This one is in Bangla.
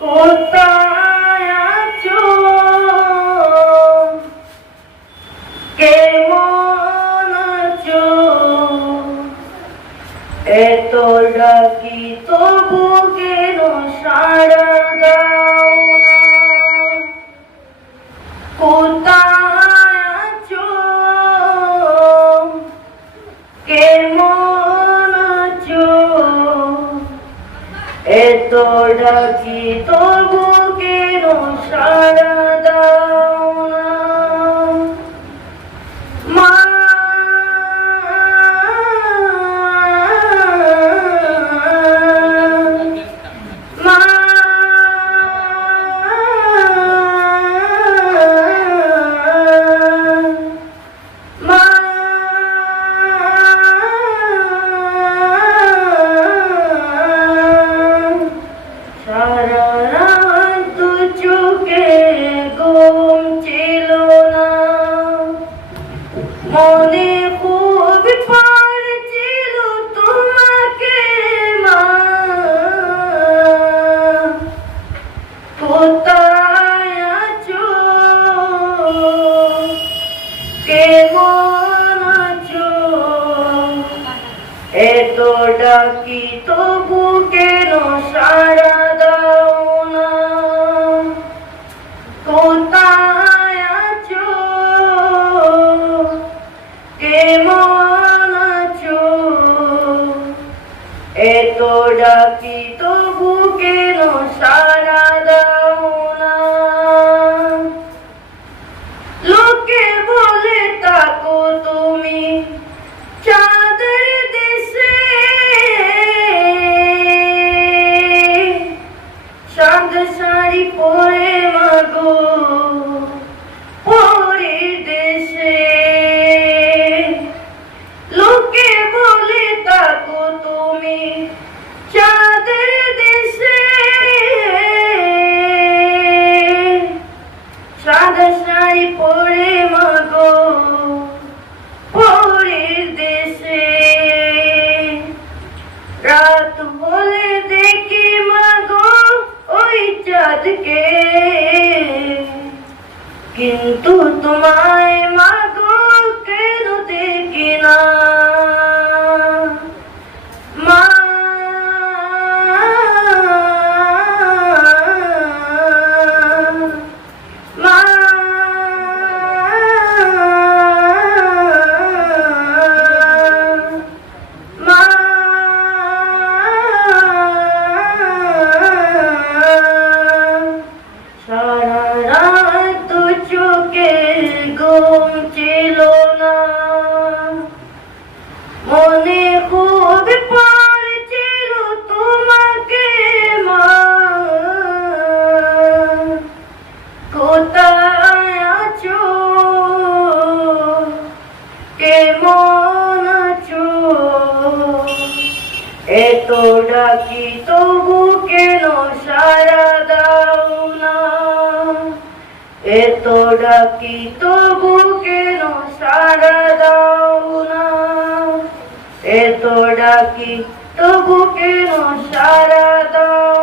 কোথায় আছো, কেমন আছো, এত ডাকি তবু কেন সাড়া দাও না? কোথায় আছো, কেমন আছো, এত ডাকি তবু কেন সাড়া দাও না? মা, মা, মা, সারা রাত দু চোখে ঘুম ছিল না, মনে খুব পড়ছিল তোমাকে মা। কোথায় আছো, কেমন আছো, এত ডাকি তবু কেন সাড়া দাও না? কোথায় আছো, কেমন আছো, এত ডাকি তবু কেন সাড়া দাও না? লোকে বলে থাকো তুমি চাঁদের দেশে, সাদা শাড়ি পরে মাগো পরের দেশে। লোকে বলে থাকো তুমি চাঁদের দেশে, সাদা শাড়ি পরে মাগো পরের দেশে। রাত হলে দেখি মাগো ওই চাঁদকে, কিন্তু তোমায় মাগো কেন দেখি না? মা, মা, মা, সারা রাত দু চোখে ঘুম ছিল না, মনে খুব পড়ছিল তোমাকে মা। কোথায় আছো, কেমন আছো, এত ডাকি তবু কেন সাড়া দাও না? এত ডাকি তবু কেন সাড়া দাও না? এত ডাকি তবু কেন সাড়া দাও